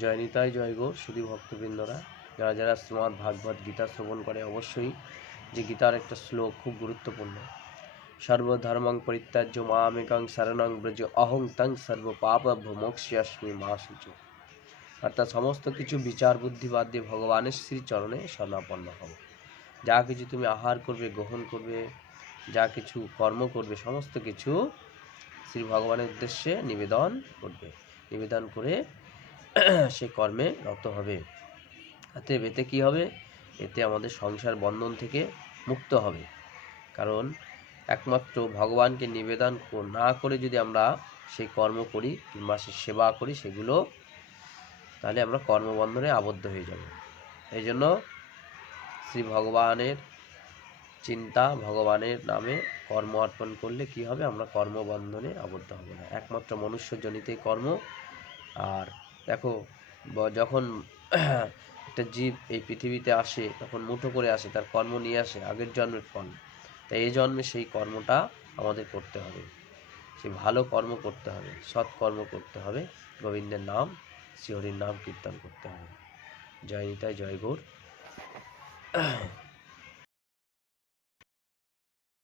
জয় নিতাই জয় গৌর শুধু ভক্তবৃন্দরা, যারা যারা শ্রীমদ্ ভাগবত গীতা শ্রবণ করে অবশ্যই যে গীতার একটা শ্লোক খুব গুরুত্বপূর্ণ। সর্বধর্মং পরিত্যাজ্য মামেকং শরণং ব্রজ অহং তং সর্ব পাপভ্যো মোক্ষ্যাস্মি মা শুচি। অর্থাৎ সমস্ত কিছু বিচার বুদ্ধি বাদ দিয়ে ভগবানের শ্রীচরণে শরণাপন্ন হও। যা কিছু তুমি আহার করবে, গ্রহণ করবে, যা কিছু কর্ম করবে, সমস্ত কিছু শ্রী ভগবানের উদ্দেশ্যে নিবেদন করবে। নিবেদন করে সে কর্মে রত হবে। এতে কী হবে? এতে আমাদের সংসার বন্ধন থেকে মুক্ত হবে। কারণ একমাত্র ভগবানকে নিবেদন না করে যদি আমরা সেই কর্ম করি কিংবা সে সেবা করি, সেগুলো তাহলে আমরা কর্মবন্ধনে আবদ্ধ হয়ে যাব। এই জন্য শ্রী ভগবানের চিন্তা, ভগবানের নামে কর্ম অর্পণ করলে কি হবে? আমরা কর্মবন্ধনে আবদ্ধ হব না। একমাত্র মনুষ্যজনিতে কর্ম। আর দেখো, যখন একটা জীব এই পৃথিবীতে আসে, তখন মুঠো করে আসে, তার কর্ম নিয়ে আসে আগের জন্মের ফল। তাই এই জন্মে সেই কর্মটা আমাদের করতে হবে, সেই ভালো কর্ম করতে হবে, সৎ কর্ম করতে হবে, গোবিন্দের নাম, শ্রীহরির নাম কীর্তন করতে হবে। জয় নিতাই জয় গৌর।